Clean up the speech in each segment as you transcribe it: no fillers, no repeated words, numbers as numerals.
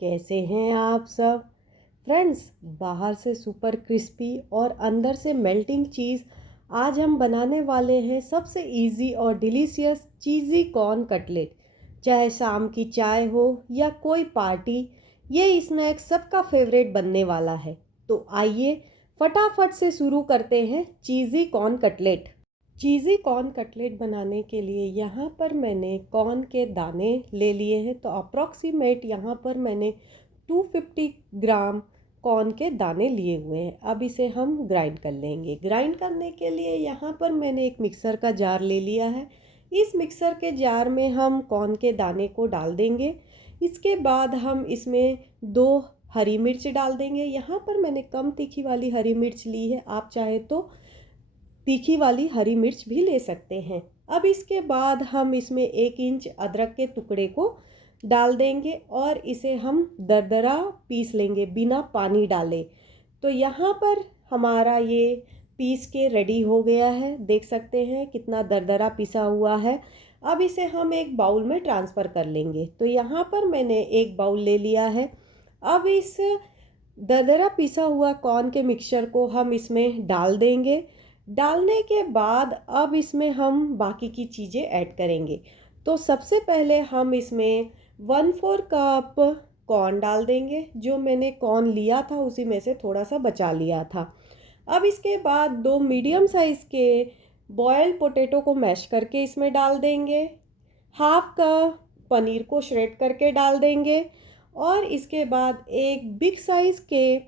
कैसे हैं आप सब फ्रेंड्स। बाहर से सुपर क्रिस्पी और अंदर से मेल्टिंग चीज़ आज हम बनाने वाले हैं सबसे इजी और डिलीशियस चीज़ी कॉर्न कटलेट। चाहे शाम की चाय हो या कोई पार्टी, ये स्नैक सबका फेवरेट बनने वाला है। तो आइए फटाफट से शुरू करते हैं चीज़ी कॉर्न कटलेट। चीज़ी कॉर्न कटलेट बनाने के लिए यहाँ पर मैंने कॉर्न के दाने ले लिए हैं। तो अप्रॉक्सीमेट यहाँ पर मैंने 250 ग्राम कॉर्न के दाने लिए हुए हैं। अब इसे हम ग्राइंड कर लेंगे। ग्राइंड करने के लिए यहाँ पर मैंने एक मिक्सर का जार ले लिया है। इस मिक्सर के जार में हम कॉर्न के दाने को डाल देंगे। इसके बाद हम इसमें 2 हरी मिर्च डाल देंगे। यहाँ पर मैंने कम तीखी वाली हरी मिर्च ली है, आप चाहे तो तीखी वाली हरी मिर्च भी ले सकते हैं। अब इसके बाद हम इसमें 1 इंच अदरक के टुकड़े को डाल देंगे और इसे हम दरदरा पीस लेंगे बिना पानी डाले। तो यहाँ पर हमारा ये पीस के रेडी हो गया है। देख सकते हैं कितना दरदरा पिसा हुआ है। अब इसे हम एक बाउल में ट्रांसफ़र कर लेंगे। तो यहाँ पर मैंने एक बाउल ले लिया है। अब इस दरदरा पिसा हुआ कॉर्न के मिक्सचर को हम इसमें डाल देंगे। डालने के बाद अब इसमें हम बाकी की चीज़ें ऐड करेंगे। तो सबसे पहले हम इसमें 1/4 कप कॉर्न डाल देंगे। जो मैंने कॉर्न लिया था उसी में से थोड़ा सा बचा लिया था। अब इसके बाद 2 मीडियम साइज़ के बॉयल्ड पोटैटो को मैश करके इसमें डाल देंगे। हाफ कप पनीर को श्रेड करके डाल देंगे और इसके बाद एक बिग साइज़ के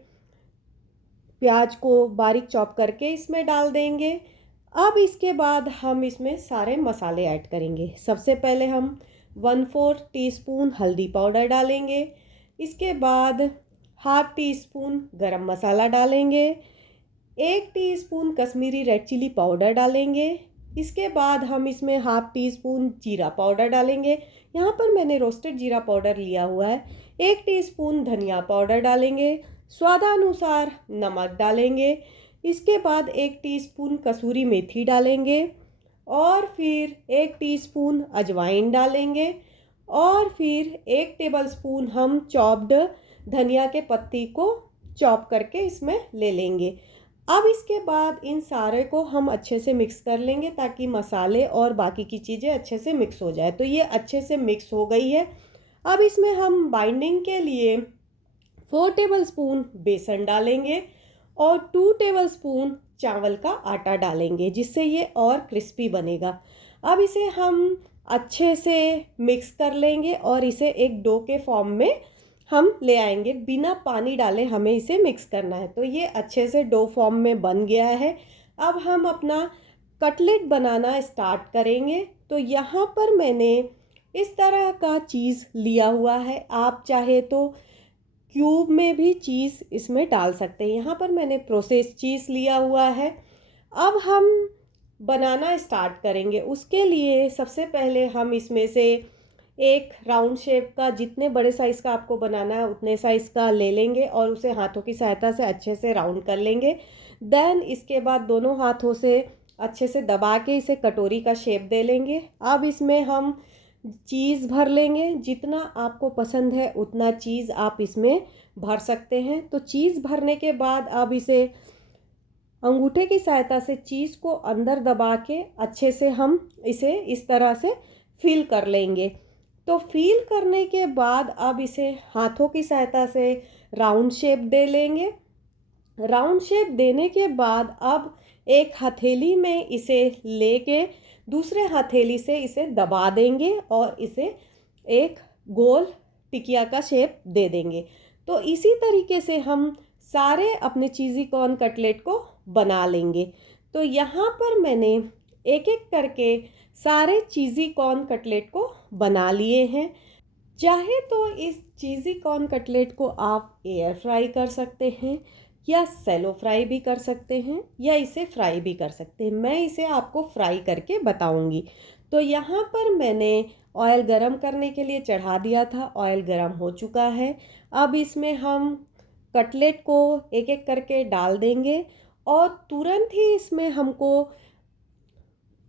प्याज को बारीक चॉप करके इसमें डाल देंगे। अब इसके बाद हम इसमें सारे मसाले ऐड करेंगे। सबसे पहले हम 1/4 टीस्पून हल्दी पाउडर डालेंगे। इसके बाद हाफ टी स्पून गरम मसाला डालेंगे। 1 teaspoon Kashmiri red chili powder डालेंगे। इसके बाद हम इसमें हाफ टी स्पून जीरा पाउडर डालेंगे। यहाँ पर मैंने रोस्टेड जीरा पाउडर लिया हुआ है। 1 टीस्पून धनिया पाउडर डालेंगे। स्वादानुसार नमक डालेंगे। इसके बाद 1 टीस्पून कसूरी मेथी डालेंगे और फिर 1 टीस्पून अजवाइन डालेंगे और फिर 1 टेबलस्पून हम चॉप्ड धनिया के पत्ती को चॉप करके इसमें ले लेंगे। अब इसके बाद इन सारे को हम अच्छे से मिक्स कर लेंगे ताकि मसाले और बाकी की चीज़ें अच्छे से मिक्स हो जाए। तो ये अच्छे से मिक्स हो गई है। अब इसमें हम बाइंडिंग के लिए 4 टेबलस्पून बेसन डालेंगे और 2 टेबलस्पून चावल का आटा डालेंगे, जिससे ये और क्रिस्पी बनेगा। अब इसे हम अच्छे से मिक्स कर लेंगे और इसे एक डो के फॉर्म में हम ले आएंगे। बिना पानी डाले हमें इसे मिक्स करना है। तो ये अच्छे से डो फॉर्म में बन गया है। अब हम अपना कटलेट बनाना स्टार्ट करेंगे। तो यहाँ पर मैंने इस तरह का चीज़ लिया हुआ है। आप चाहे तो क्यूब में भी चीज़ इसमें डाल सकते हैं। यहाँ पर मैंने प्रोसेस चीज़ लिया हुआ है। अब हम बनाना स्टार्ट करेंगे। उसके लिए सबसे पहले हम इसमें से एक राउंड शेप का, जितने बड़े साइज़ का आपको बनाना है उतने साइज़ का ले लेंगे और उसे हाथों की सहायता से अच्छे से राउंड कर लेंगे। देन इसके बाद दोनों हाथों से अच्छे से दबा के इसे कटोरी का शेप दे लेंगे। अब इसमें हम चीज़ भर लेंगे। जितना आपको पसंद है उतना चीज़ आप इसमें भर सकते हैं। तो चीज़ भरने के बाद अब इसे अंगूठे की सहायता से चीज़ को अंदर दबा के अच्छे से हम इसे इस तरह से फिल कर लेंगे। तो फिल करने के बाद अब इसे हाथों की सहायता से राउंड शेप दे लेंगे। राउंड शेप देने के बाद अब एक हथेली में इसे लेके दूसरे हथेली से इसे दबा देंगे और इसे एक गोल टिकिया का शेप दे देंगे। तो इसी तरीके से हम सारे अपने चीज़ी कॉर्न कटलेट को बना लेंगे। तो यहाँ पर मैंने एक एक करके सारे चीज़ी कॉर्न कटलेट को बना लिए हैं। चाहे तो इस चीज़ी कॉर्न कटलेट को आप एयर फ्राई कर सकते हैं या सेलो फ्राई भी कर सकते हैं या इसे फ्राई भी कर सकते हैं। मैं इसे आपको फ्राई करके बताऊंगी। तो यहाँ पर मैंने ऑयल गरम करने के लिए चढ़ा दिया था। ऑयल गरम हो चुका है। अब इसमें हम कटलेट को एक एक करके डाल देंगे और तुरंत ही इसमें हमको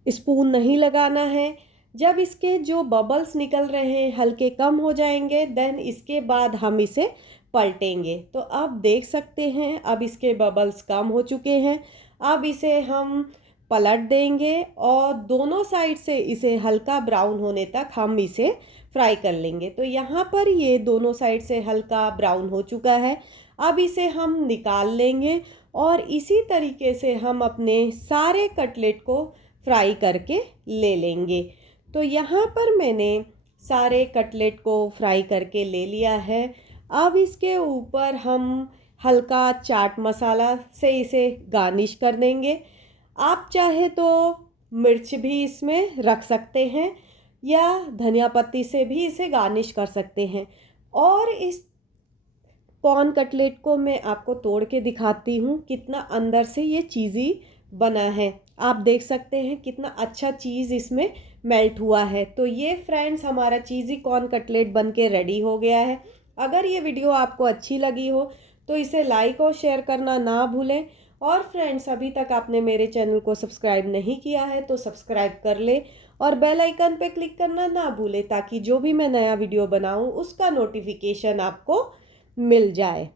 स्पून नहीं लगाना है। जब इसके जो बबल्स निकल रहे हैं हल्के कम हो जाएंगे, देन इसके बाद हम इसे पलटेंगे। तो अब देख सकते हैं अब इसके बबल्स कम हो चुके हैं। अब इसे हम पलट देंगे और दोनों साइड से इसे हल्का ब्राउन होने तक हम इसे फ्राई कर लेंगे। तो यहाँ पर ये दोनों साइड से हल्का ब्राउन हो चुका है। अब इसे हम निकाल लेंगे और इसी तरीके से हम अपने सारे कटलेट को फ्राई करके ले लेंगे। तो यहाँ पर मैंने सारे कटलेट को फ्राई करके ले लिया है। अब इसके ऊपर हम हल्का चाट मसाला से इसे गार्निश कर देंगे। आप चाहे तो मिर्च भी इसमें रख सकते हैं या धनिया पत्ती से भी इसे गार्निश कर सकते हैं। और इस कॉर्न कटलेट को मैं आपको तोड़ के दिखाती हूँ कितना अंदर से ये चीज़ी बना है। आप देख सकते हैं कितना अच्छा चीज़ इसमें मेल्ट हुआ है। तो ये फ्रेंड्स हमारा चीज़ी कॉर्न कटलेट बन के रेडी हो गया है। अगर ये वीडियो आपको अच्छी लगी हो तो इसे लाइक और शेयर करना ना भूलें। और फ्रेंड्स अभी तक आपने मेरे चैनल को सब्सक्राइब नहीं किया है तो सब्सक्राइब कर ले और बेल आइकन पे क्लिक करना ना भूलें ताकि जो भी मैं नया वीडियो बनाऊं उसका नोटिफिकेशन आपको मिल जाए।